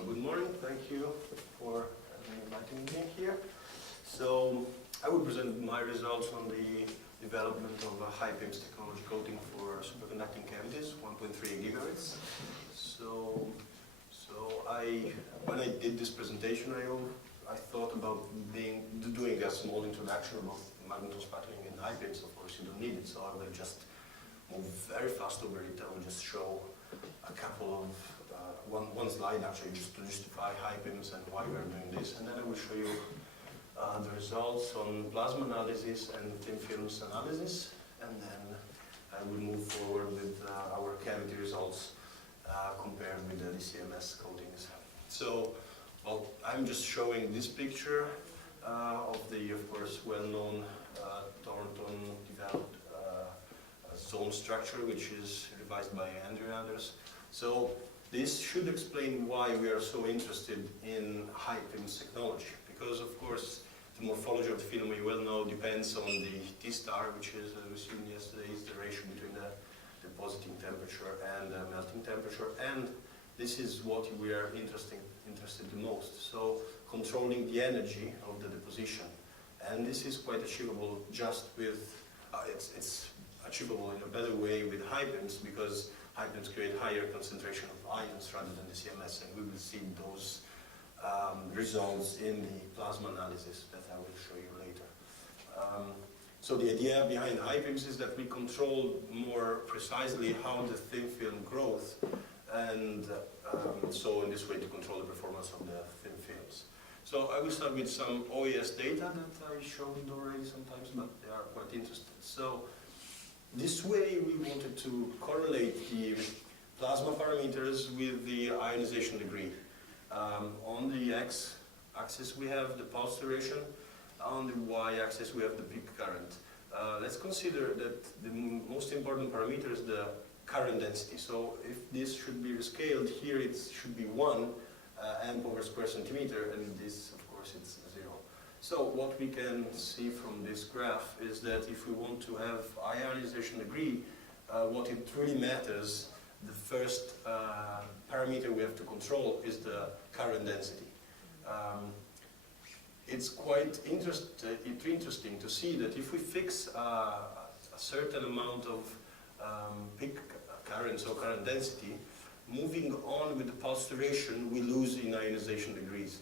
So good morning, thank you for inviting me here. So I will present my results on the development of a HIPIMS technology coating for superconducting cavities, 1.3 gigahertz. So when I did this presentation, I thought about doing a small introduction about magnetron sputtering and HIPIMS. Of course, you don't need it, so I will just move very fast over it. I will just show a couple of one slide actually, just to justify HIPIMS and why we are doing this, and then I will show you the results on plasma analysis and thin films analysis, and then I will move forward with our cavity results compared with the dcMS coatings. So, well, I'm just showing this picture of the, of course, well-known Thornton developed zone structure, which is revised by Andrew and others. So this should explain why we are so interested in HIPIMS technology, because of course the morphology of the film, we well know, depends on the T-star, which is, as we seen yesterday, is the ratio between the depositing temperature and the melting temperature, and this is what we are interested the most. So controlling the energy of the deposition, and this is quite achievable just with, it's achievable in a better way with HIPIMS, because HIPIMS create higher concentration of ions rather than the dcMS, and we will see those results in the plasma analysis that I will show you later. So the idea behind HIPIMS is that we control more precisely how the thin film grows, and so in this way to control the performance of the thin films. So I will start with some OES data that I showed already sometimes, but they are quite interesting. So this way we wanted to correlate the plasma parameters with the ionization degree. On the x-axis we have the pulse duration, on the y-axis we have the peak current. Let's consider that the most important parameter is the current density. So if this should be rescaled, here it should be 1 amp over square centimeter, and this, of course, it's 0. So what we can see from this graph is that if we want to have ionization degree, what it really matters, the first parameter we have to control is the current density. It's quite interesting to see that if we fix a certain amount of peak current, so current density, moving on with the pulse duration, we lose in ionization degrees.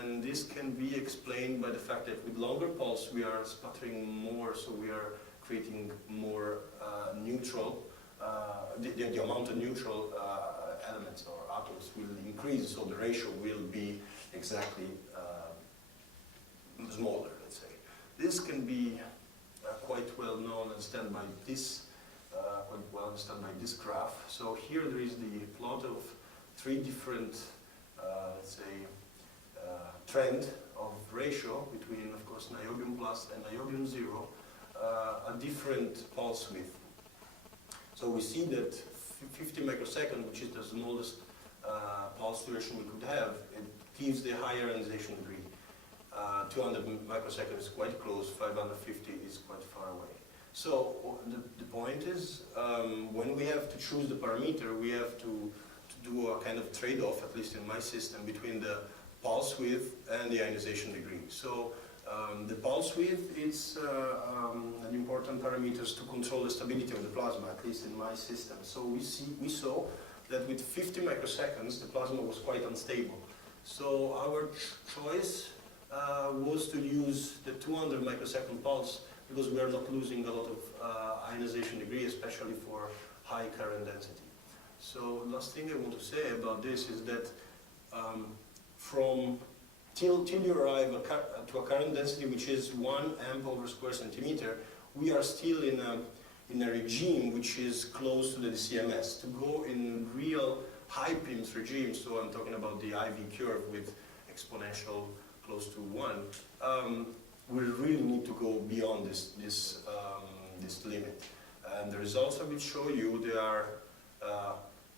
And this can be explained by the fact that with longer pulse we are sputtering more, so we are creating more neutral, the amount of neutral elements or atoms will increase, so the ratio will be exactly smaller, let's say. This can be quite well known and understood by this, graph. So here there is the plot of 3 different, let's say, trend of ratio between, of course, niobium plus and niobium 0, a different pulse width. So we see that 50 microseconds, which is the smallest pulse duration we could have, it gives the higher ionization degree. 200 microseconds is quite close, 550 is quite far away. So the point is, when we have to choose the parameter, we have to do a kind of trade-off, at least in my system, between the pulse width and the ionization degree. So the pulse width is an important parameter to control the stability of the plasma, at least in my system. So we saw that with 50 microseconds the plasma was quite unstable. So our choice was to use the 200 microsecond pulse, because we are not losing a lot of ionization degree, especially for high current density. So last thing I want to say about this is that till you arrive to a current density which is 1 amp over square centimeter, we are still in a regime which is close to the dcMS. To go in real HIPIMS regime, so I'm talking about the IV curve with exponential close to 1, we really need to go beyond this limit. And the results I will show you, there are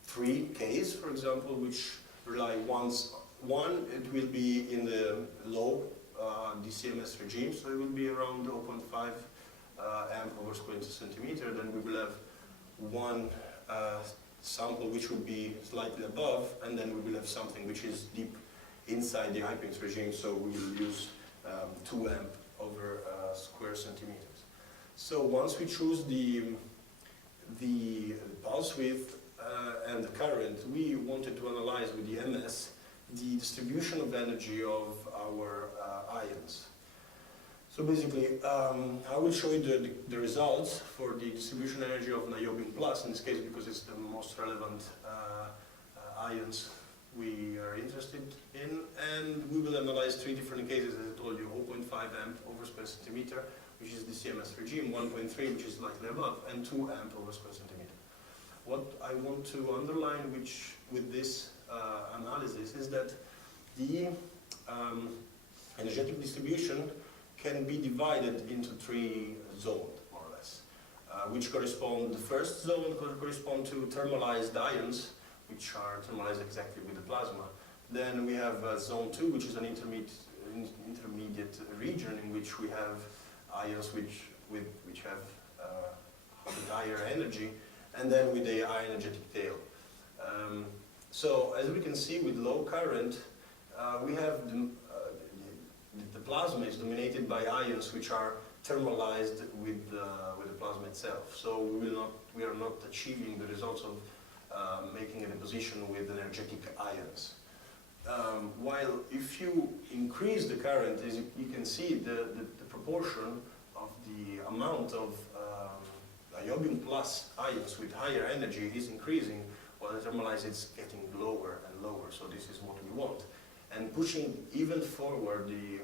3 Ks, for example, which rely one, it will be in the low dcMS regime, so it will be around 0.5 amp over square centimeter. Then we will have 1 sample which would be slightly above, and then we will have something which is deep inside the HIPIMS regime, so we will use 2 amp over square centimeters. So once we choose the pulse width and the current, we wanted to analyze with the MS the distribution of energy of our ions. So basically, I will show you the results for the distribution energy of niobium plus, in this case because it's the most relevant ions we are interested in, and we will analyze 3 different cases, as I told you: 0.5 amp over square centimeter, which is the dcMS regime, 1.3, which is slightly above, and 2 amp over square centimeter. What I want to underline with this analysis is that the energetic distribution can be divided into 3 zones, more or less, which correspond, the first zone correspond to thermalized ions, which are thermalized exactly with the plasma. Then we have zone 2, which is an intermediate region in which we have ions which have higher energy, and then with the high energetic tail. So as we can see, with low current, we have the plasma is dominated by ions which are thermalized with the plasma itself. So we are not achieving the results of making a deposition with energetic ions. While if you increase the current, as you can see, the proportion of the amount of niobium plus ions with higher energy is increasing, while the thermalized is getting lower and lower. So this is what we want. And pushing even forward the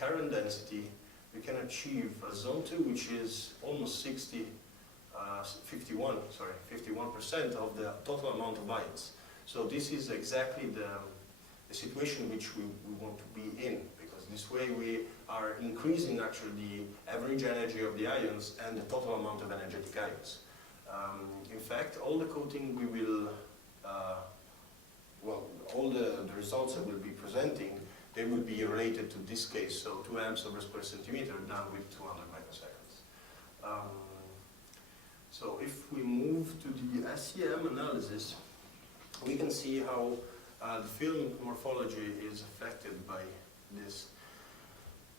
current density, we can achieve a zone 2, which is almost 51% of the total amount of ions. So this is exactly the situation which we want to be in, because this way we are increasing actually the average energy of the ions and the total amount of energetic ions. In fact, all the coating we will, all the results that we'll be presenting, they will be related to this case, so 2 amps over square centimeter done with 200 microseconds. So if we move to the SEM analysis, we can see how the film morphology is affected by this.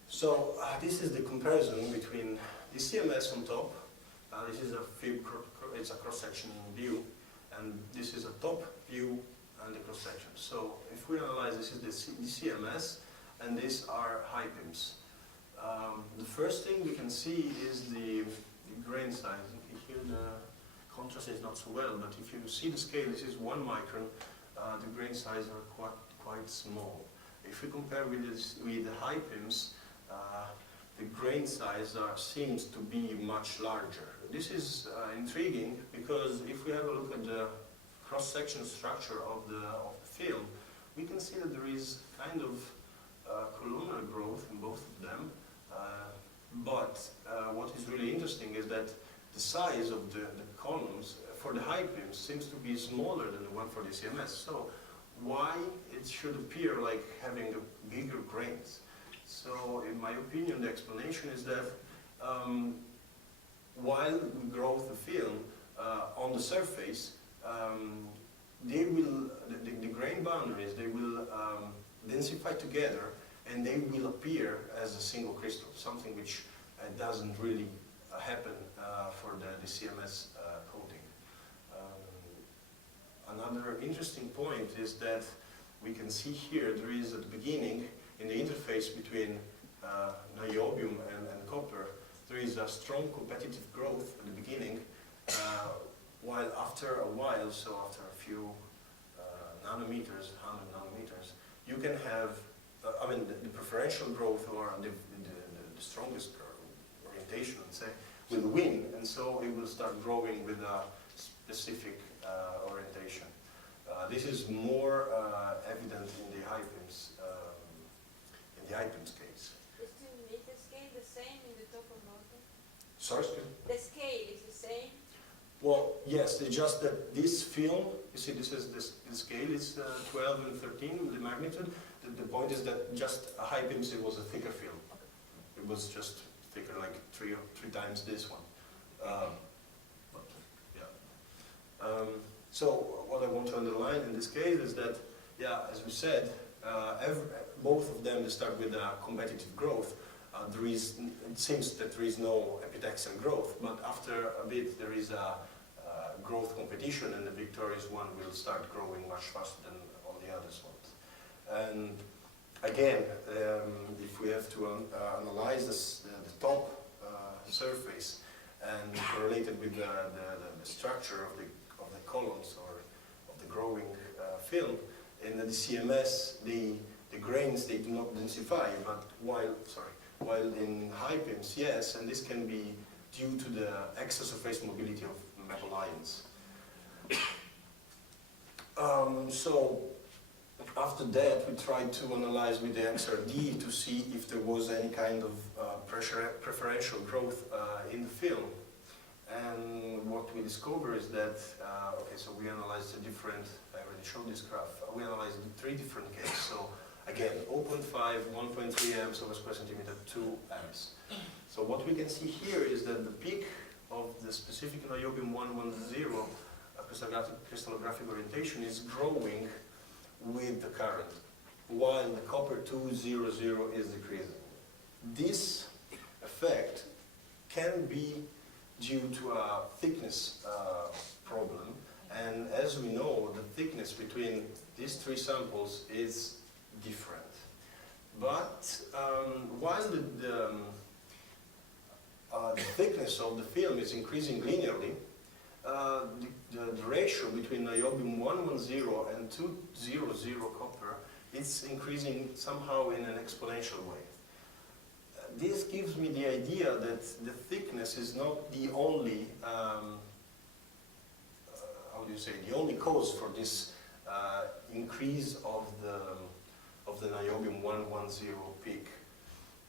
So this is the comparison between the dcMS on top. This is it's a cross-section view, and this is a top view and the cross-section. So if we analyze, this is the dcMS, and these are HIPIMS. The first thing we can see is the grain size. Here the contrast is not so well, but if you see the scale, this is 1 micron. The grain size are quite small. If we compare with the HIPIMS, the grain size seems to be much larger. This is intriguing because if we have a look at the cross-section structure of the film, we can see that there is kind of columnar growth in both of them. But what is really interesting is that the size of the columns for the HIPIMS seems to be smaller than the one for the dcMS. So why it should appear like having bigger grains? So in my opinion, the explanation is that while we grow the film on the surface, the grain boundaries, they will densify together, and they will appear as a single crystal, something which doesn't really happen for the dcMS coating. Another interesting point is that we can see here there is at the beginning, in the interface between niobium and copper, there is a strong competitive growth at the beginning, while after a while, so after a few nanometers, 100 nanometers, you can have, the preferential growth, or the strongest orientation, let's say, will win, and so it will start growing with a specific orientation. This is more evident in the HIPIMS case. Is the meter scale the same in the top or bottom? Sorry? The scale is the same? Well, yes, it's just that this film, you see this is the scale is 12 and 13, the magnitude. The point is that just a HIPIMS, it was a thicker film. It was just thicker, like three times this one. But, yeah. So what I want to underline in this case is that, yeah, as we said, both of them they start with competitive growth. It seems that there is no epitaxial growth, but after a bit there is a growth competition, and the victorious one will start growing much faster than all the others ones. And again, if we have to analyze the top surface and correlate it with the structure of the columns or of the growing film, in the dcMS, the grains, they do not densify, but while in HIPIMS, yes, and this can be due to the extra-surface mobility of metal ions. So after that, we tried to analyze with the XRD to see if there was any kind of preferential growth in the film. And what we discover is that, okay, so we analyzed I already showed this graph, we analyzed 3 different cases. So again, 0.5, 1.3 amps over square centimeter, 2 amps. So what we can see here is that the peak of the specific niobium 110 crystallographic orientation is growing with the current, while the copper 200 is decreasing. This effect can be due to a thickness problem, and as we know, the thickness between these 3 samples is different. But while the thickness of the film is increasing linearly, the ratio between niobium 110 and 200 copper is increasing somehow in an exponential way. This gives me the idea that the thickness is not the only, the only cause for this increase of the niobium 110 peak.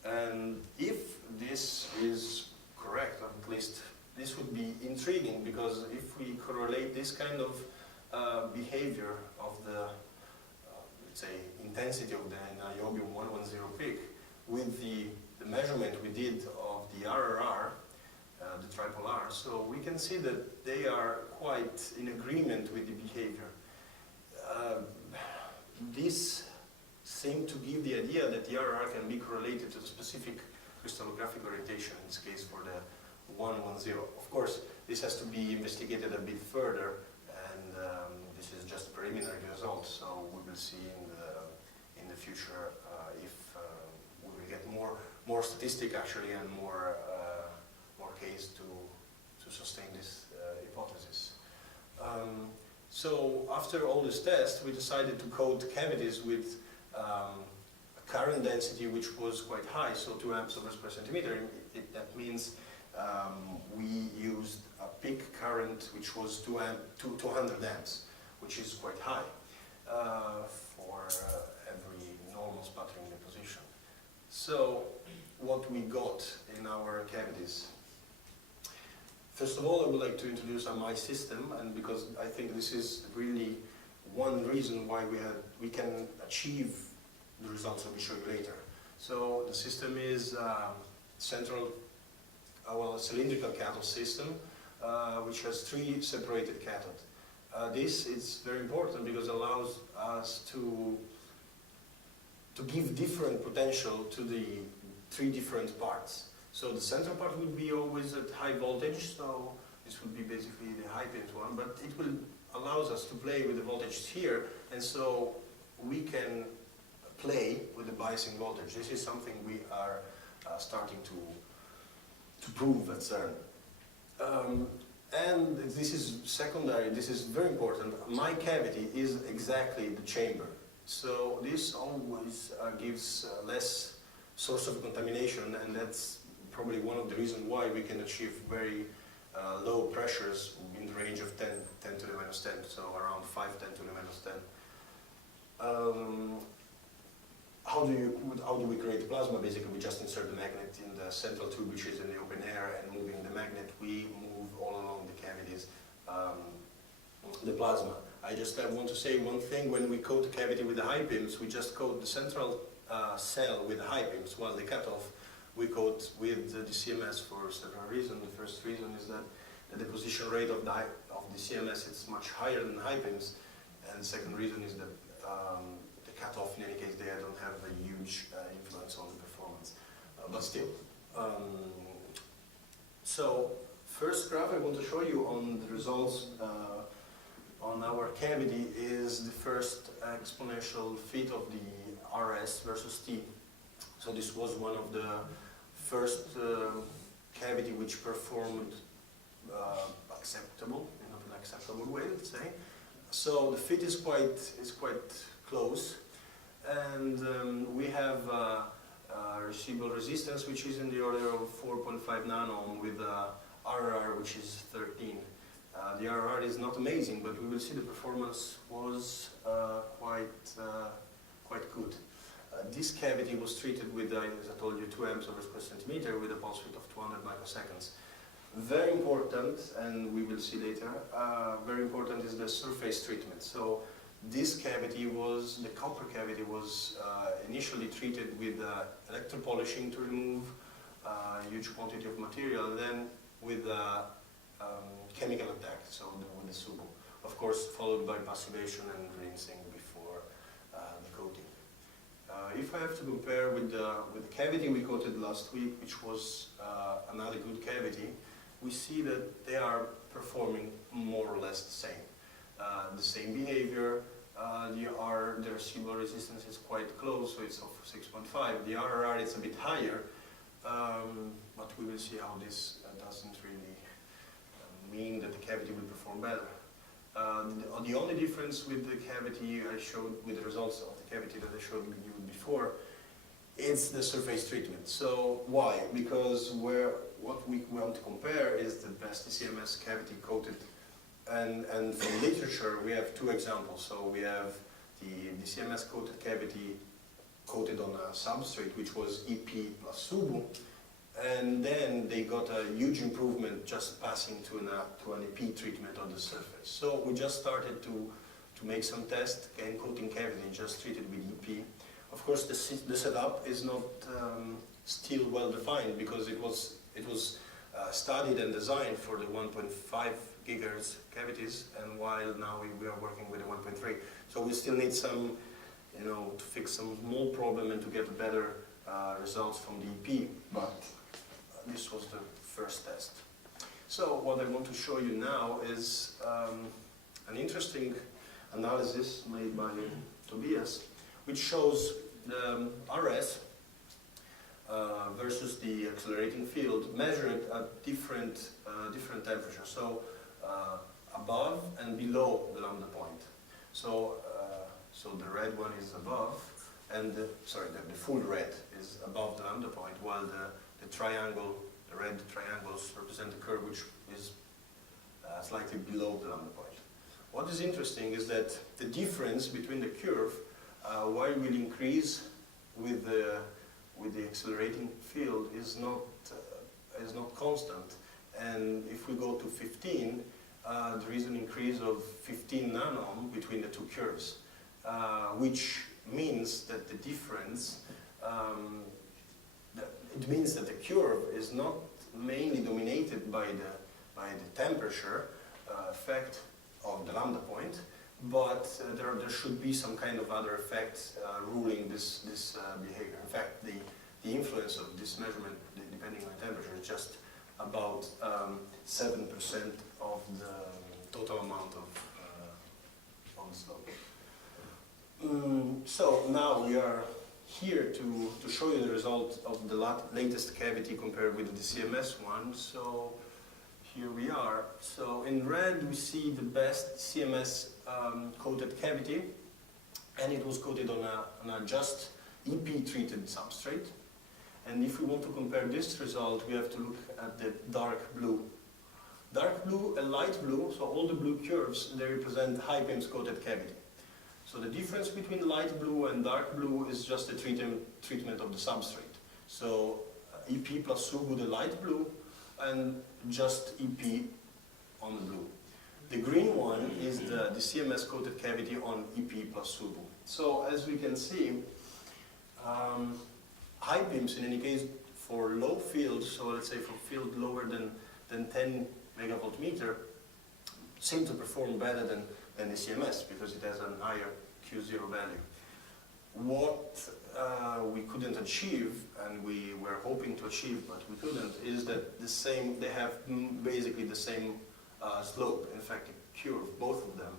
And if this is correct, at least this would be intriguing, because if we correlate this kind of behavior of the, let's say, intensity of the niobium 110 peak with the measurement we did of the RRR, the triple R, so we can see that they are quite in agreement with the behavior. This seemed to give the idea that the RRR can be correlated to the specific crystallographic orientation, in this case for the 110. Of course, this has to be investigated a bit further, and this is just preliminary results, so we will see in the future if we will get more statistic actually, and more case to sustain this hypothesis. So after all this test, we decided to coat cavities with a current density which was quite high, so 2 amps over square centimeter. That means we used a peak current which was 200 amps, which is quite high for every normal sputtering deposition. So what we got in our cavities. First of all, I would like to introduce my system, and because I think this is really one reason why we can achieve the results that we show you later. So the system is cylindrical cathode system, which has 3 separated cathodes. This is very important because it allows us to give different potential to the 3 different parts. So the central part would be always at high voltage, so this would be basically the HIPIMS one, but it will allows us to play with the voltage here, and so we can play with the biasing voltage. This is something we are starting to prove at CERN. And this is secondary, this is very important. My cavity is exactly the chamber. So this always gives less source of contamination, and that's probably one of the reasons why we can achieve very low pressures in the range of 10 to the minus 10, so around 510 to the minus 10. How do we create plasma? Basically, we just insert the magnet in the central tube, which is in the open air, and moving the magnet, we move all along the cavities the plasma. I just want to say one thing: when we coat the cavity with the HIPIMS, we just coat the central cell with the HIPIMS, while the cutoff we coat with the dcMS for several reasons. The first reason is that the deposition rate of the CMS is much higher than HIPIMS, and the second reason is that the cutoff, in any case, they don't have a huge influence on the performance, but still. So, first graph I want to show you on the results on our cavity is the first exponential fit of the RS versus T. So this was one of the first cavity which performed acceptable, in an acceptable way, let's say. So the fit is quite close, and we have residual resistance which is in the order of 4.5 nanohm with RR which is 13. The RR is not amazing, but we will see the performance was quite good. This cavity was treated with, as I told you, 2 amps over square centimeter with a pulse width of 200 microseconds. Very important, and we will see later, very important is the surface treatment. So this cavity was, the copper cavity was initially treated with electropolishing to remove a huge quantity of material, and then with chemical attack, so with the subo. Of course, followed by passivation and rinsing before the coating. If I have to compare with the cavity we coated last week, which was another good cavity, we see that they are performing more or less the same behavior. The residual resistance is quite close, so it's of 6.5. The RR is a bit higher, but we will see how this doesn't really mean that the cavity will perform better. The only difference with the cavity I showed, with the results of the cavity that I showed you before, it's the surface treatment. So why? Because what we want to compare is the best dcMS cavity coated, and from literature we have 2 examples. So we have the dcMS coated cavity coated on a substrate which was EP plus SUBU, and then they got a huge improvement just passing to an EP treatment on the surface. So we just started to make some tests and coating cavity just treated with EP. Of course, the setup is not still well defined because it was studied and designed for the 1.5 gigahertz cavities, and while now we are working with the 1.3. So we still need some, to fix some small problem and to get better results from the EP. But this was the first test. So what I want to show you now is an interesting analysis made by Tobias, which shows the RS versus the accelerating field measured at different temperatures. So above and below the lambda point. So the red one is above, and the full red is above the lambda point, while the red triangles represent the curve which is slightly below the lambda point. What is interesting is that the difference between the curve, while will increase with the accelerating field, is not constant. And if we go to 15, there is an increase of 15 nanohm between the 2 curves, which means that the difference, it means that the curve is not mainly dominated by the temperature effect of the lambda point, but there should be some kind of other effect ruling this behavior. In fact, the influence of this measurement, depending on the temperature, is just about 7% of the total amount of the slope. So now we are here to show you the result of the latest cavity compared with the dcMS one. So here we are. So in red we see the best CMS coated cavity, and it was coated on a just EP treated substrate. And if we want to compare this result, we have to look at the dark blue. Dark blue and light blue, so all the blue curves, they represent HIPIMS-coated cavity. So the difference between light blue and dark blue is just the treatment of the substrate. So EP plus SUBU, the light blue, and just EP on the blue. The green one is the dcMS-coated cavity on EP plus SUBU. So as we can see, HIPIMS, in any case, for low fields, so let's say for field lower than 10 megavolt meter seem to perform better than the CMS because it has a higher Q0 value. What we couldn't achieve, and we were hoping to achieve, but we couldn't, is that they have basically the same slope. In fact, the curve, both of them,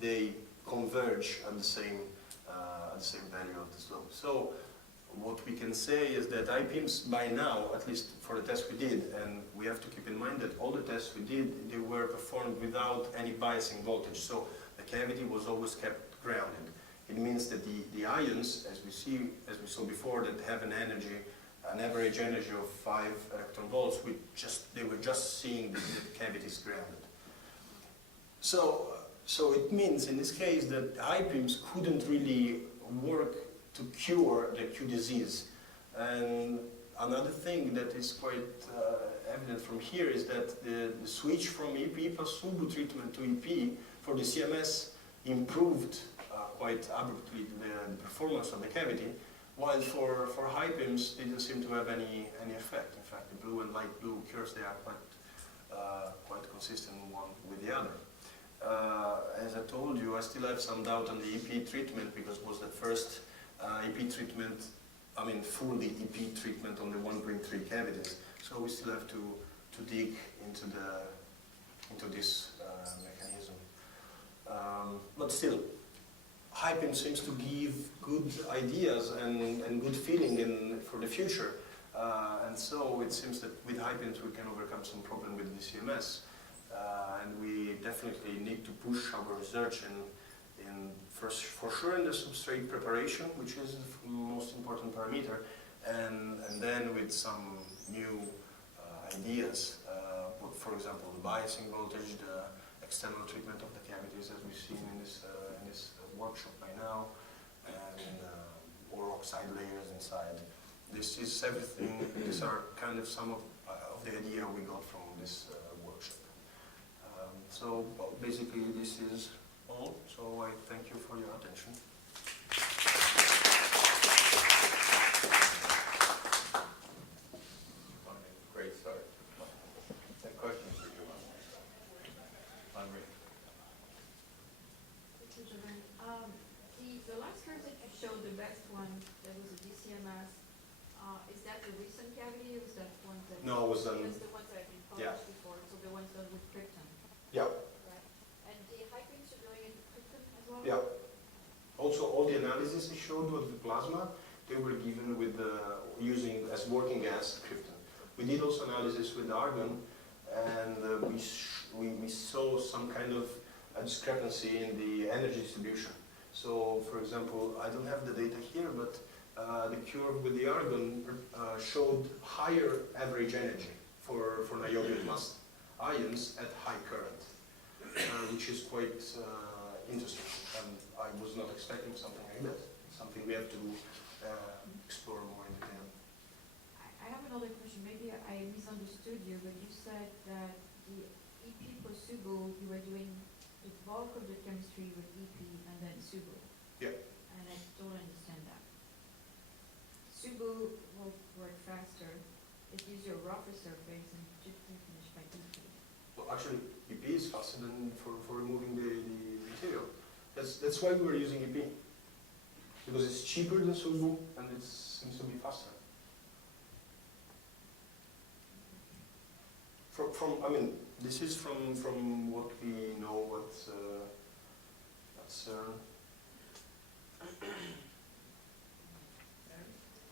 they converge at the same value of the slope. So what we can say is that HIPIMS by now, at least for the tests we did, and we have to keep in mind that all the tests we did, they were performed without any biasing voltage. So the cavity was always kept grounded. It means that the ions, as we saw before, that have an average energy of 5 electron volts, they were just seeing the cavities grounded. So it means in this case that HIPIMS couldn't really work to cure the Q disease. And another thing that is quite evident from here is that the switch from EP plus SUBU treatment to EP for the CMS improved quite abruptly the performance of the cavity, while for HIPIMS didn't seem to have any effect. In fact, the blue and light blue curves, they are quite consistent one with the other. As I told you, I still have some doubt on the EP treatment because it was the first EP treatment, fully EP treatment on the 1.3 cavities. So we still have to dig into this mechanism. But still, HIPIMS seems to give good ideas and good feeling for the future. And so it seems that with HIPIMS we can overcome some problem with the CMS. And we definitely need to push our research for sure in the substrate preparation, which is the most important parameter, and then with some new ideas, for example, the biasing voltage, the external treatment of the cavities, as we've seen in this workshop by now, and or oxide layers inside. This is everything. These are kind of some of the idea we got from this workshop. So basically, this is all. So I thank you for your attention. Great start. Any questions for you? Henri? The last curve that you showed, the best one, that was a dcMS, is that the recent cavity or is that one that... No, it was That's the ones that have been published yeah. before, so the ones done with krypton. Yeah. Right. And the HIPIMS are doing it with krypton as well? Yeah. Also, all the analysis we showed with the plasma, they were given with using as working gas krypton. We did also analysis with argon, and we saw some kind of a discrepancy in the energy distribution. So, for example, I don't have the data here, but the curve with the argon showed higher average energy for niobium plus ions at high current, which is quite interesting. I was not expecting something like that. Something we have to explore more in detail. I have another question. Maybe I misunderstood you, but you said that the EP for SUBU, you were doing the bulk of the chemistry with EP and then SUBU. Yeah. And I don't understand that. SUBU will work faster. It uses your rougher surface and typically finished by EP. Well, actually, EP is faster than for removing the material. That's why we were using EP. Because it's cheaper than SUBU and it seems to be faster. This is from what we know at CERN.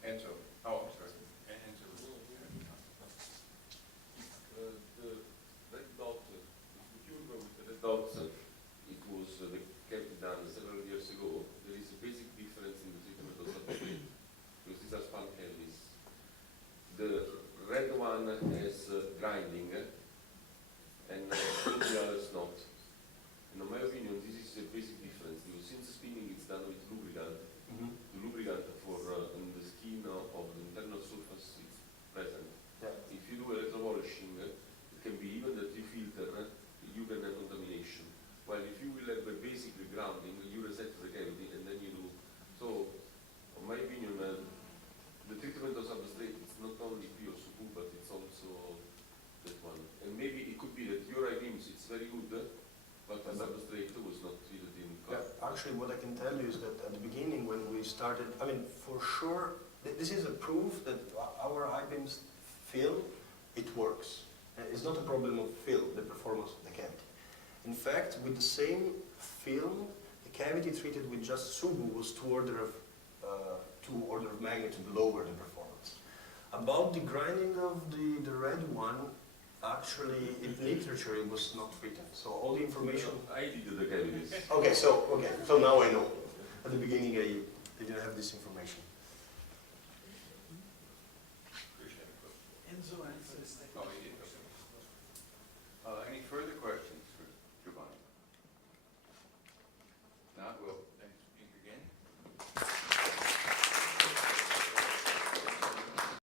Enzo. Oh, I'm sorry. Enzo. The red dot, if you go with the red dot, it was the cavity done several years ago. There is a basic difference in the treatment of substrate, because these are span cavities. The red one has grinding, and the others not. And in my opinion, this is a basic difference, because since spinning is done with lubricant, the lubricant for on the skin of the internal surface is present. Yeah. If you do electropolishing, it can be even that you filter, you can have contamination. While if you will have a basic grounding, you reset the cavity and then you do. So, in my opinion, the treatment of substrate is not only pure SUBU, but it's also that one. actually what I can tell you is that at the beginning when we started, I mean, for sure, this is a proof that our HIPIMS fill, it works. It's not a problem of fill, the performance of the cavity. In fact, with the same film, the cavity treated with just SUBU was two order of magnitude lower the performance. About the grinding of the red one, actually in literature it was not written. So all the information. I did the cavities. Okay, so now I know. At the beginning I didn't have this information.